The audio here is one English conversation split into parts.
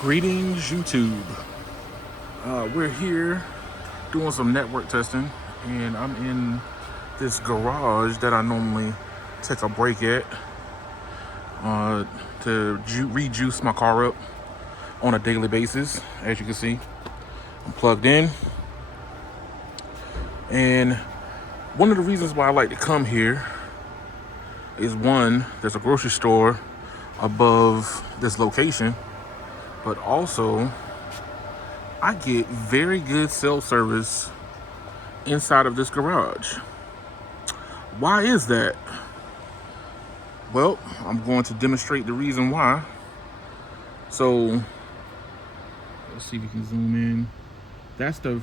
Greetings, YouTube. We're here doing some network testing, and I'm in this garage that I normally take a break at to rejuice my car up on a daily basis. As you can see, I'm plugged in, and one of the reasons why I like to come here is, one, there's a grocery store above this location, but also I get very good cell service inside of this garage. Why is that? Well, I'm going to demonstrate the reason why. So let's see if we can zoom in. That's the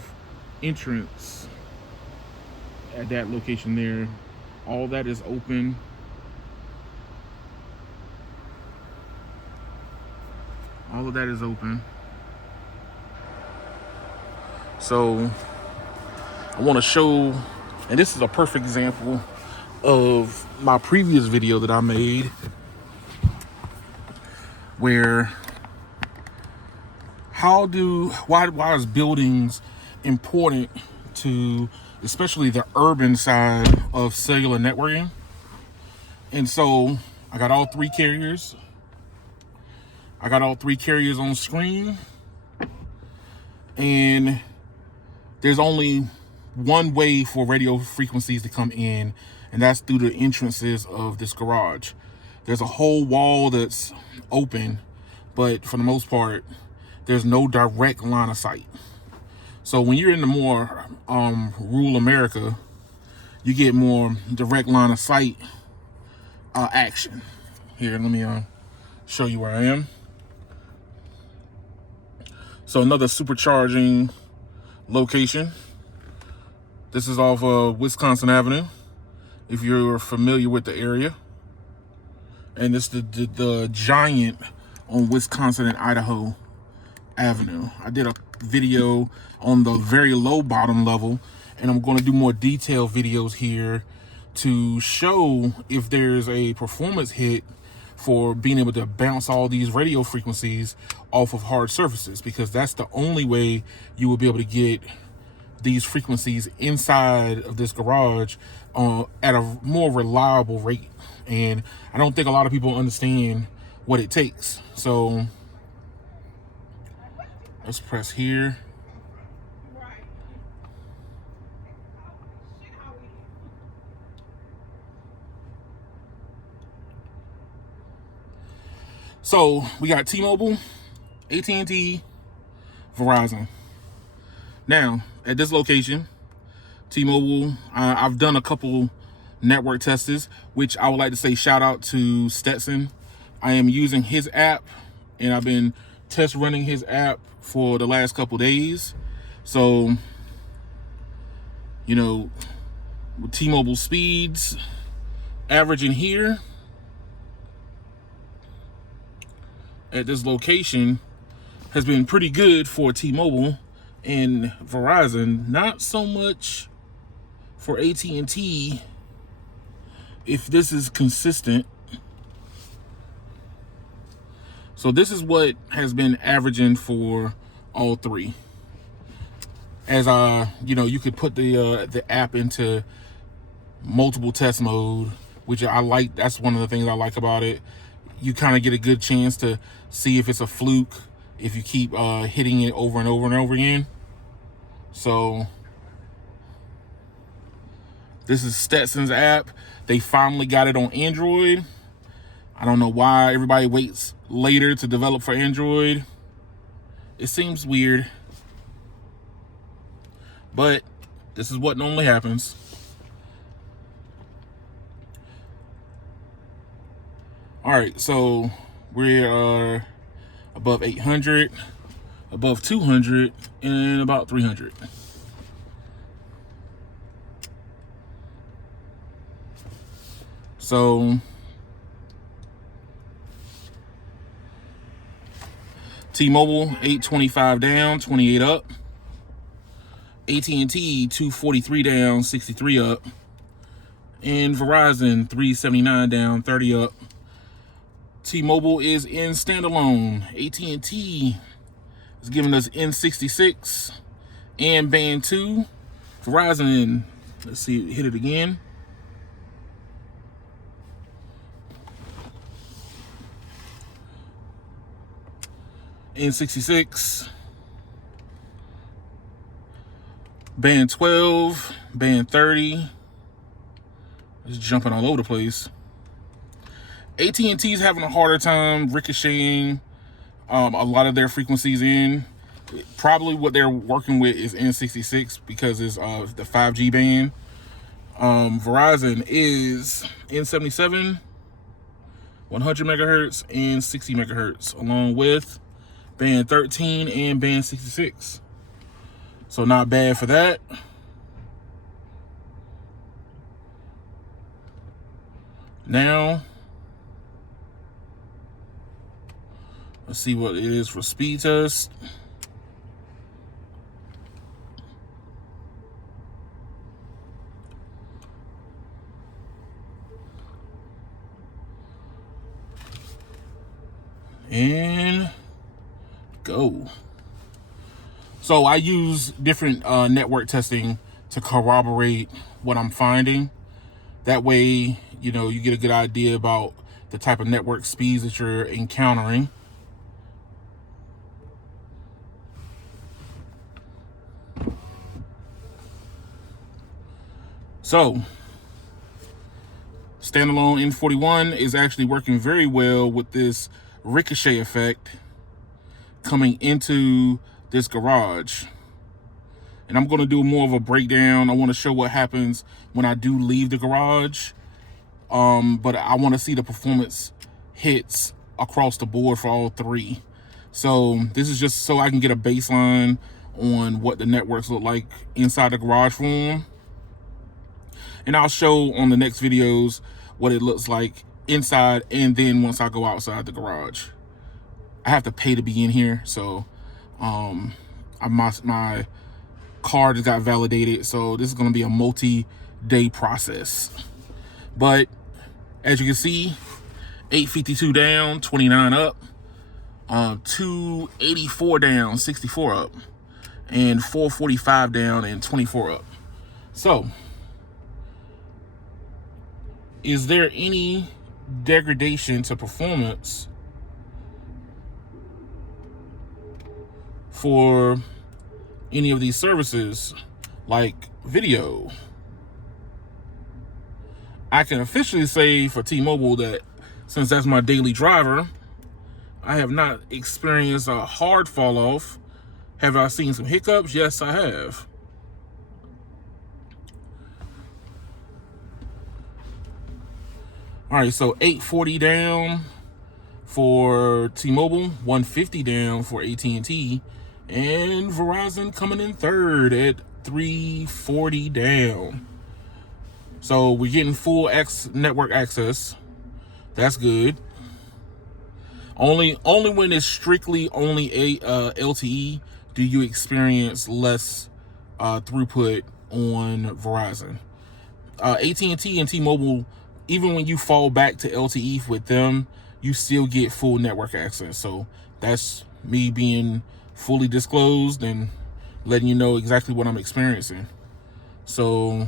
entrance at that location there. All that is open. All of that is open. So I want to show, and this is a perfect example of my previous video that I made, where why is buildings important to especially the urban side of cellular networking. And so I got all three carriers. On screen, and there's only one way for radio frequencies to come in, and that's through the entrances of this garage. There's a whole wall that's open, but for the most part, there's no direct line of sight. So when you're in the more rural America, you get more direct line of sight action. Here, let me show you where I am. So another supercharging location. This is off Wisconsin Avenue, if you're familiar with the area. And this is the giant on Wisconsin and Idaho Avenue. I did a video on the very low bottom level, and I'm going to do more detailed videos here to show if there's a performance hit for being able to bounce all these radio frequencies off of hard surfaces, because that's the only way you will be able to get these frequencies inside of this garage at a more reliable rate. And I don't think a lot of people understand what it takes. So let's press here. So we got T-Mobile, AT&T, Verizon. Now, at this location, T-Mobile, I've done a couple network tests, which I would like to say shout out to Stetson. I am using his app, and I've been test running his app for the last couple days. So, with T-Mobile speeds averaging here at this location has been pretty good for T-Mobile, and Verizon not so much for AT&T if this is consistent. So this is what has been averaging for all three. As you could put the app into multiple test mode, which I like. That's one of the things I like about it. You kind of get a good chance to see if it's a fluke if you keep hitting it over and over and over again. So this is Stetson's app. They finally got it on Android. I don't know why everybody waits later to develop for Android. It seems weird, but this is what normally happens. All right, so we are above 800, above 200, and about 300. So T-Mobile 825 down, 28 up. AT&T 243 down, 63 up. And Verizon 379 down, 30 up. T-Mobile is in standalone. AT&T is giving us N66 and band 2. Verizon, let's see, hit it again. N66, band 12, band 30. It's jumping all over the place. AT&T is having a harder time ricocheting a lot of their frequencies in. Probably what they're working with is N66 because it's the 5G band. Verizon is N77, 100 megahertz and 60 megahertz, along with band 13 and band 66. So not bad for that. Now, let's see what it is for speed test. And go. So I use different network testing to corroborate what I'm finding. That way, you know, you get a good idea about the type of network speeds that you're encountering. So, standalone N41 is actually working very well with this ricochet effect coming into this garage. And I'm going to do more of a breakdown. I want to show what happens when I do leave the garage. But I want to see the performance hits across the board for all three. So this is just so I can get a baseline on what the networks look like inside the garage for them. And I'll show on the next videos what it looks like inside, and then once I go outside the garage. I have to pay to be in here, so my card just got validated, so this is going to be a multi-day process. But as you can see, 852 down, 29 up, 284 down, 64 up, and 445 down and 24 up. So, is there any degradation to performance for any of these services like video? I can officially say for T-Mobile that since that's my daily driver, I have not experienced a hard fall off. Have I seen some hiccups? Yes, I have. All right, so 840 down for T-Mobile, 150 down for AT&T, and Verizon coming in third at 340 down. So we're getting full network access. That's good. Only when it's strictly only a LTE do you experience less throughput on Verizon. AT&T and T-Mobile, even when you fall back to LTE with them, you still get full network access. So that's me being fully disclosed and letting you know exactly what I'm experiencing. So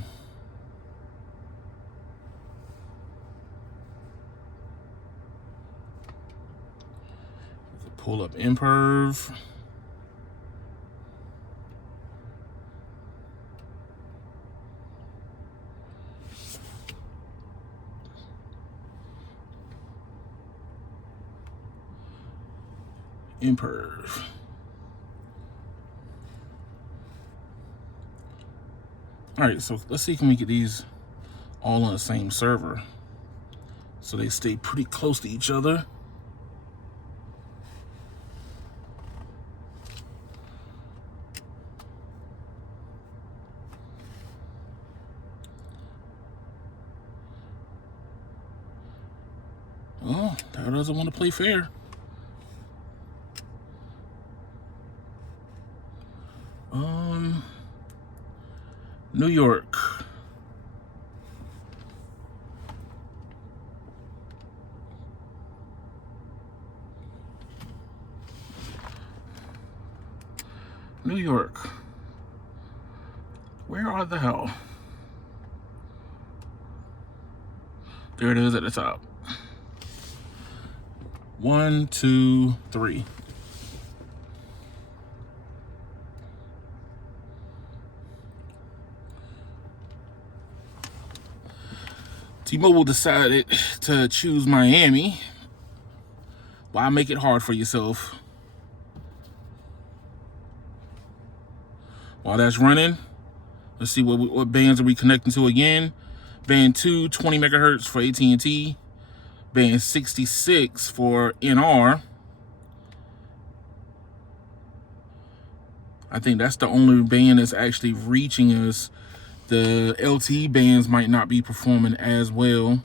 pull up imperv. Imperv. All right, so let's see if we can get these all on the same server so they stay pretty close to each other. Oh, that doesn't want to play fair. New York. New York. Where are the hell? There it is at the top. 1, 2, 3. T-Mobile decided to choose Miami. Why make it hard for yourself? While that's running, let's see what bands are we connecting to again. Band 2, 20 megahertz for AT&T. Band 66 for NR. I think that's the only band that's actually reaching us. The LTE bands might not be performing as well.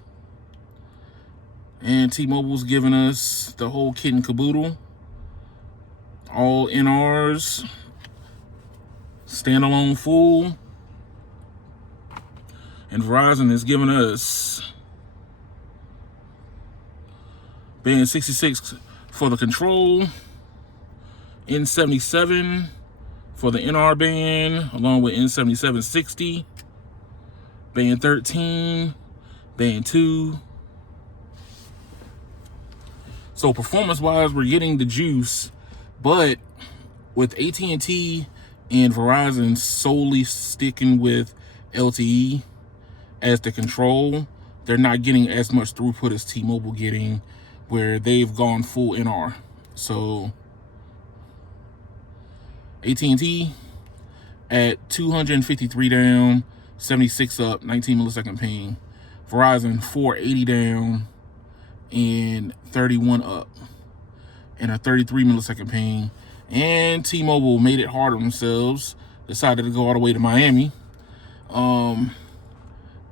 And T-Mobile's giving us the whole kit and caboodle. All NRs. Standalone full. And Verizon is giving us band 66 for the control. N77 for the NR band, along with N7760. Band 13, band 2. So performance-wise, we're getting the juice, but with AT&T and Verizon solely sticking with LTE as the control, they're not getting as much throughput as T-Mobile getting, where they've gone full NR. So AT&T at 253 down, 76 up, 19 millisecond ping. Verizon 480 down and 31 up and a 33 millisecond ping. And T-Mobile made it hard on themselves, decided to go all the way to Miami.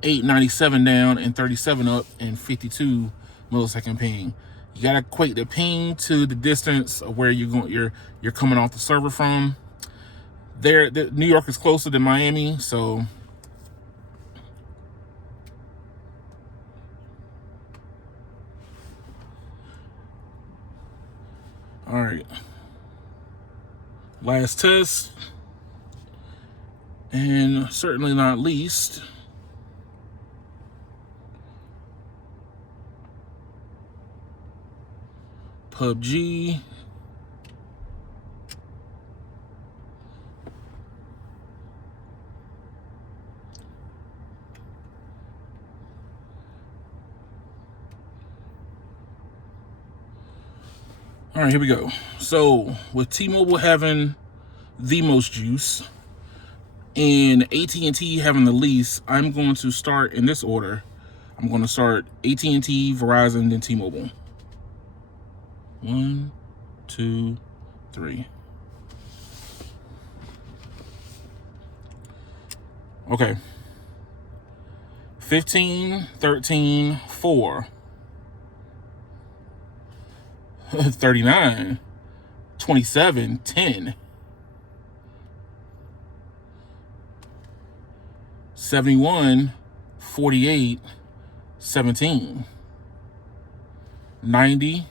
897 down and 37 up and 52 millisecond ping. You gotta equate the ping to the distance of where you're coming off the server from. New York is closer than Miami, so all right. Last test, and certainly not least, PUBG. All right, here we go. So with T-Mobile having the most juice and AT&T having the least, I'm going to start in this order. I'm going to start AT&T, Verizon, then T-Mobile. 1, 2, 3. Okay. 15, 13, 4. 39, 27, 10. 71, 48, 17. 90,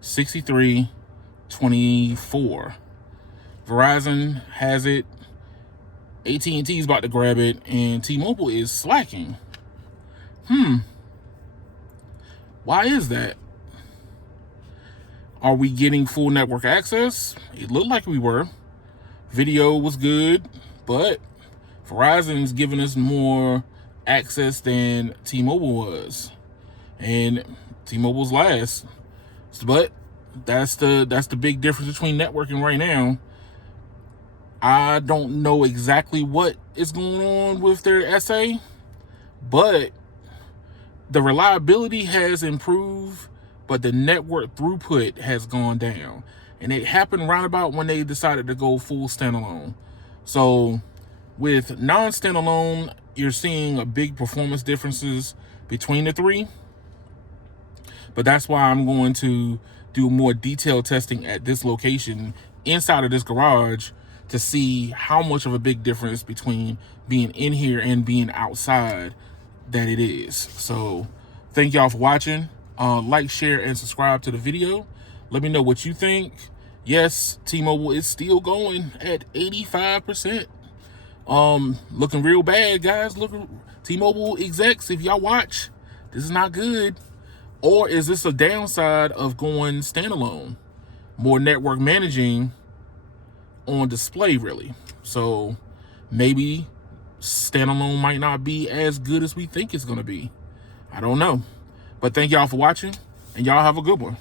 63, 24. Verizon has it. AT&T is about to grab it, and T-Mobile is slacking. Why is that? Are we getting full network access? It looked like we were. Video was good, but Verizon's giving us more access than T-Mobile was. And T-Mobile's last. But that's the big difference between networking right now. I don't know exactly what is going on with their SA, but the reliability has improved, but the network throughput has gone down. And it happened right about when they decided to go full standalone. So with non-standalone, you're seeing a big performance differences between the three. But that's why I'm going to do more detailed testing at this location inside of this garage to see how much of a big difference between being in here and being outside that it is. So thank y'all for watching. Like, share, and subscribe to the video. Let me know what you think. Yes, T-Mobile is still going at 85%. Looking real bad, guys. T-Mobile execs, if y'all watch, this is not good. Or is this a downside of going standalone? More network managing on display, really. So maybe standalone might not be as good as we think it's going to be. I don't know. But thank y'all for watching, and y'all have a good one.